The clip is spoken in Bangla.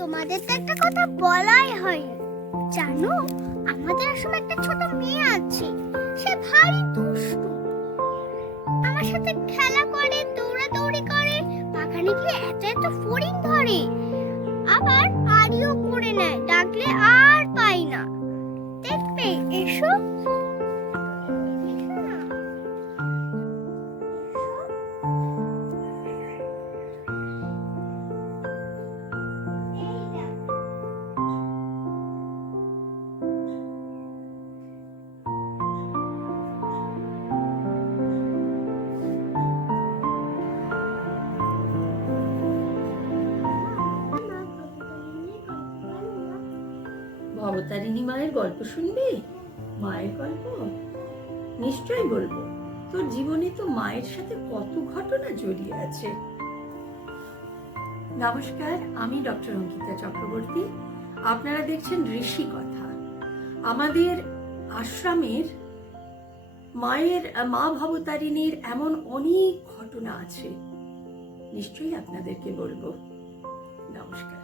তোমাদের তো একটা কথা বলাই হয়নি। জানো, আমাদের আসলে একটা ছোট মেয়ে আছে, সে ভারী দুষ্টু। আমার সাথে খেলা করে, দৌড়াদৌড়ি করে, বাগানে গিয়ে এত এত ফড়িং ধরে। আবার আড়িও করে নেয়, ডাকলে আর পাই না। দেখবে, এসো। ভবতারিণী মায়ের গল্প শুনবি? মায়ের গল্প? নিশ্চয়ই বলব। তোর জীবনে তো মায়ের সাথে কত ঘটনা জড়িয়ে আছে। নমস্কার, আমি ডক্টর অঙ্কিতা চক্রবর্তী। আপনারা দেখছেন ঋষি কথা। আমাদের আশ্রমের মায়ের, মা ভবতারিণীর এমন অনেক ঘটনা আছে। নিশ্চয়ই আপনাদেরকে বলব। নমস্কার।